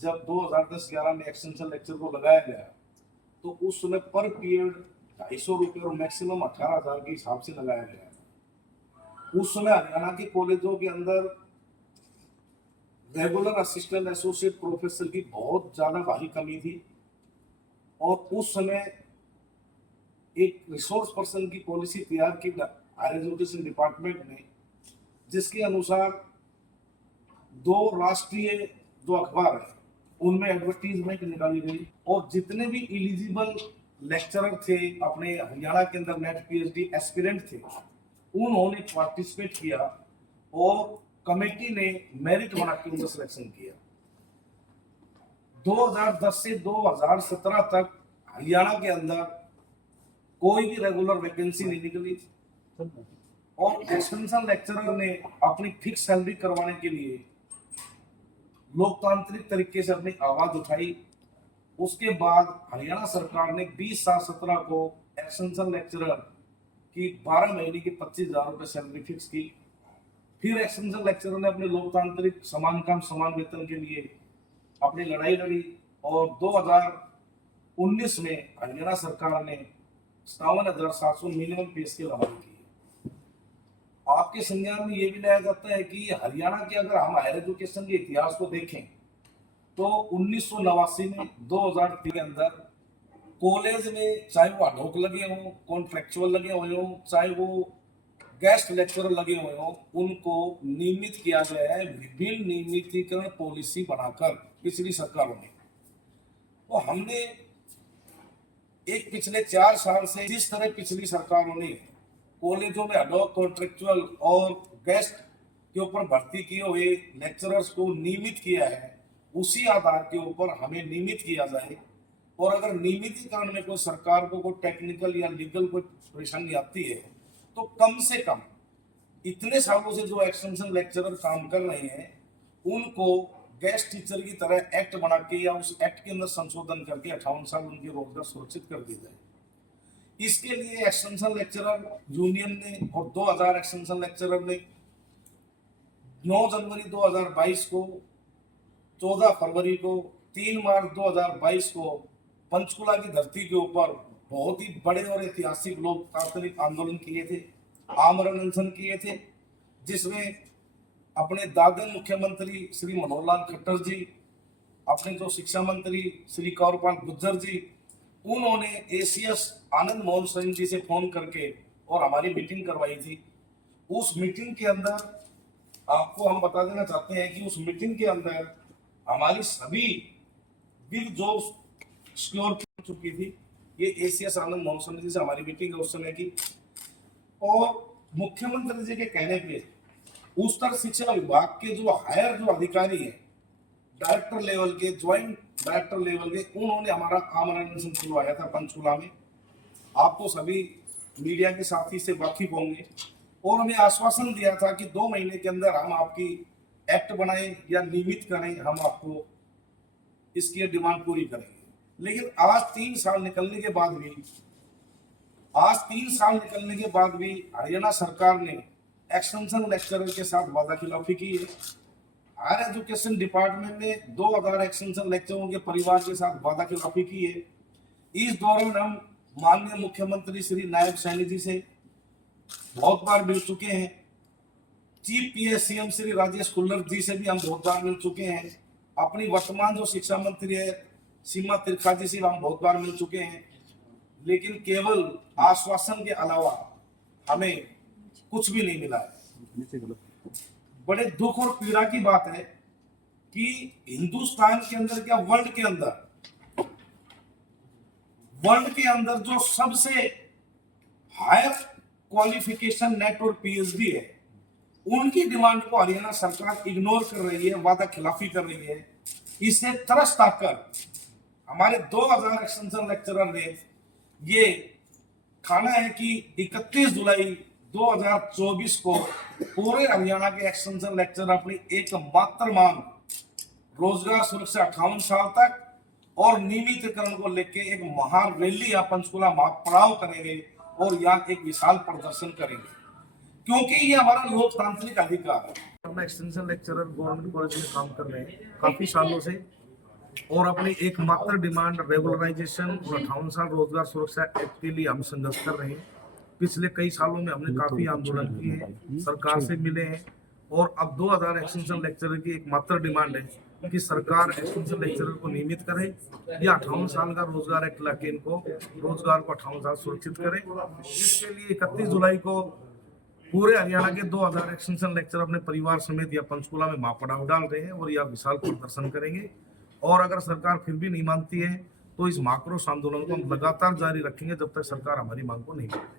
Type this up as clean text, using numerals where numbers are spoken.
जब 2010-11 में extension lecture को लगाया गया तो उस समय पर पीरियड 250 रुपये और मैक्सिमम 18,000 के हिसाब से लगाया गया। उस समय हरियाणा के कॉलेजों के अंदर रेगुलर असिस्टेंट एसोसिएट प्रोफेसर की बहुत ज्यादा भारी कमी थी और उस समय एक रिसोर्स पर्सन की पॉलिसी तैयार की हायर एजुकेशन डिपार्टमेंट ने, जिसके अनुसार 2 राष्ट्रीय जो अखबार है उनमें एडवर्टीजमेंट निकाली गई और जितने भी एलिजिबल लेक्चरर थे अपने हरियाणा के अंदर नेट पीएचडी एस्पिरेंट थे उन्होंने पार्टिसिपेट किया और कमेटी ने मेरिट बना के उनका सिलेक्शन किया। 2010 से 2017 तक हरियाणा के अंदर कोई भी रेगुलर वैकेंसी नहीं निकली और एक्सटेंशन लेक्चरर ने अपनी फिक्स सैलरी करवाने के लिए लोकतांत्रिक तरीके से अपनी आवाज उठाई। उसके बाद हरियाणा सरकार ने 20/7 को एक्सटेंशन लेक्चरर की 12 महीने की 25,000 रुपए सैलरी फिक्स की। फिर एक्सटेंशन लेक्चरर ने अपने लोकतांत्रिक समान काम समान वेतन के लिए अपनी लड़ाई लड़ी और 2019 में हरियाणा सरकार ने 57,700 मिनिमम पे स्केल लागू की। आपके संज्ञान में ये भी लाया जाता है कि हरियाणा के अगर हम हायर एजुकेशन के इतिहास को देखें तो 1989 में 2003 के अंदर कॉलेज में चाहे वो अडोक लगे हों, कॉन्ट्रेक्चुअल लगे हुए हों, चाहे वो गेस्ट लेक्चरर लगे हुए हों, उनको नियमित किया गया है विभिन्न नियमितीकरण पॉलिसी बनाकर पिछली सरकारों ने। तो हमने एक पिछले 4 साल से जिस तरह पिछली सरकारों ने कॉलेजों में अडोक कॉन्ट्रेक्चुअल और गेस्ट के ऊपर भर्ती किए हुए लेक्चरर्स को नियमित किया है, उसी आधार के ऊपर हमें नियमित किया जाए। और अगर नियमितीकरण में कोई सरकार को कोई टेक्निकल या लीगल कोई परेशानी आती है तो कम से कम इतने सालों से जो एक्सटेंशन लेक्चरर काम कर रहे हैं उनको गेस्ट टीचर की तरह एक्ट बना के या उस एक्ट के अंदर संशोधन करके 58 साल उनकी रोजगार सुरक्षित कर दी जाए। इसके लिए एक्सटेंशन लेक्चरर यूनियन ने और 2000 एक्सटेंशन लेक्चरर ने 9 जनवरी 2022 को, 14 फरवरी को, 3 मार्च 2022 को पंचकुला की धरती के ऊपर बहुत ही बड़े और ऐतिहासिक लोकतांत्रिक आंदोलन किए थे, आमरण अनशन किए थे, जिसमें अपने दादन मुख्यमंत्री श्री मनोहर लाल खट्टर जी, अपने जो शिक्षा मंत्री श्री कंवरपाल गुर्जर जी, उन्होंने एसीएस आनंद मोहन सिंह जी से फोन करके और हमारी मीटिंग करवाई थी। उस मीटिंग के अंदर आपको हम बता देना चाहते हैं कि उस मीटिंग के अंदर हमारी सभी बिल जो सिक्योर कर चुकी थी। ये एसीएस आनंद मोहन सिंह जी से हमारी मीटिंग है उस समय की, और मुख्यमंत्री जी के कहने पे उच्चतर शिक्षा विभाग के जो हायर जो अधिकारी है डायरेक्टर लेवल के, ज्वाइंट डायरेक्टर लेवल के, उन्होंने हमारा आमरण अनशन खुलवाया था पंचकुला में। आप तो सभी मीडिया के साथी से वाकिफ होंगे और हमें आश्वासन दिया था कि 2 महीने के अंदर हम आपकी एक्ट बनाएं या नियमित करें, हम आपको इसकी डिमांड पूरी करेंगे। लेकिन आज 3 साल निकलने के बाद भी हरियाणा सरकार ने एक्सटेंशन लेक्चरर के साथ वादा खिलाफी की है। हायर एजुकेशन डिपार्टमेंट ने 2000 एक्सटेंशन लेक्चररों के परिवार के साथ वादा खिलाफी की है। इस दौरान हम माननीय मुख्यमंत्री श्री नायब सैनी जी से बहुत बार मिल चुके हैं, chief PS CM Shri Rajesh Khullar ji से भी हम बहुत बार मिल चुके हैं, अपनी वर्तमान जो शिक्षा मंत्री है सीमा त्रिपाठी से हम बहुत बार मिल चुके हैं, लेकिन केवल आश्वासन के अलावा हमें कुछ भी नहीं मिला है। बड़े दुख और पीड़ा की बात है कि हिंदुस्तान के अंदर क्या वर्ल्ड के अंदर जो सबसे हायर क्वालिफिकेशन नेट और पीएचडी है उनकी डिमांड को हरियाणा सरकार इग्नोर कर रही है, वादा खिलाफी कर रही है। इससे त्रस्त आकर हमारे 2000 एक्सटेंशन लेक्चरर ने ये खाना है कि 31 जुलाई 2024 को पूरे हरियाणा के एक्सटेंशन लेक्चरर अपनी एकमात्र मांग रोजगार सुरक्षा 58 साल तक और नियमितीकरण को लेकर एक महान रैली या पंचकुला महापड़ाव करेंगे और यहाँ एक विशाल प्रदर्शन करेंगे, क्योंकि ये हमारा लोकतांत्रिक अधिकार है। हम एक्सटेंशन लेक्चरर गवर्नमेंट कॉलेज में काम कर रहे हैं काफी सालों से और अपनी एकमात्र डिमांड रेगुलराइजेशन और 58 साल रोजगार सुरक्षा एक्ट के लिए हम संघर्ष कर रहे हैं। पिछले कई सालों में हमने काफी आंदोलन किए हैं, सरकार से मिले हैं, और अब 2000 एक्सटेंशन लेक्चरर की एकमात्र डिमांड है कि सरकार एक्सटेंशन लेक्चरर को नियमित करे या 58 साल का रोजगार एक्ट लाके इनको रोजगार को 58 साल सुरक्षित करे। इसके लिए 31 जुलाई को पूरे हरियाणा के 2000 एक्सटेंशन लेक्चरर अपने परिवार समेत या पंचकुला में महापड़ाव डाल रहे हैं और यह विशाल प्रदर्शन करेंगे। और अगर सरकार फिर भी नहीं मानती है तो इस महाक्रोश आंदोलन को हम लगातार जारी रखेंगे जब तक सरकार हमारी मांग को नहीं मानती।